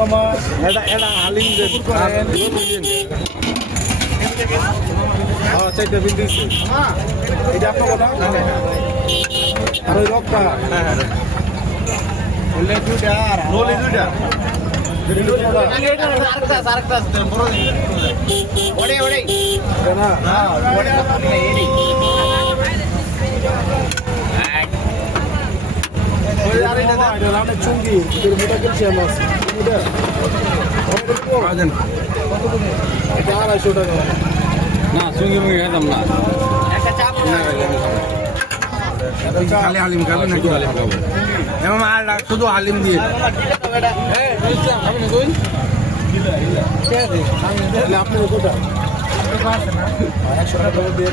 মামা এটা হালিম দেন চারটা বিল দিয়েছে এটা আপনার কথা আর ওই রকটা নলি দুইটা চুঙ্গি মোটা ক্যালসিয়াম আছে এটা 250 টাকা না সঙ্গে মুখে খেতাম না খালি হালিম খাবেন নাকি হালিম খাবো এবং আর শুধু হালিম দিয়ে আপনার কোটা 100 টাকা দিয়ে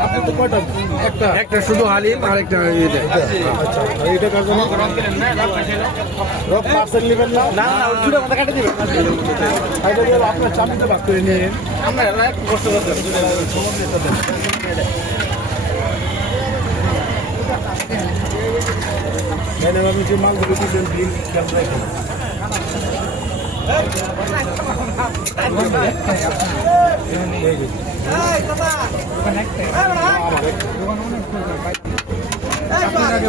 আপনি তো কয়টা একটা শুধু হালিম আর একটা এইটা কার জন্য রক পার্সেল নেবেন না না না দুটো কথা কাটে দিবেন আপনার চাবিটা ভাগ করে নিয়ে আমরা একটু কষ্ট করতে ম্যাডাম আপনি যে মালগুলো দিচ্ছেন প্লিজ খেয়াল রাখবেন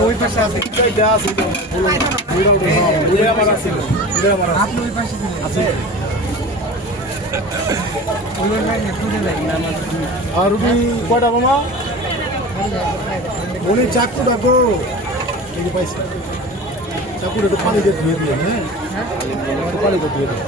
ওই পাশে আছে আর রুবি কয়টা মামা উনি চাকু ডাকো এই পাইছে চাকুটা একটু পানিতে ধুয়ে দিয়ে হ্যাঁ একটু পানিতে ধুয়ে দিয়ে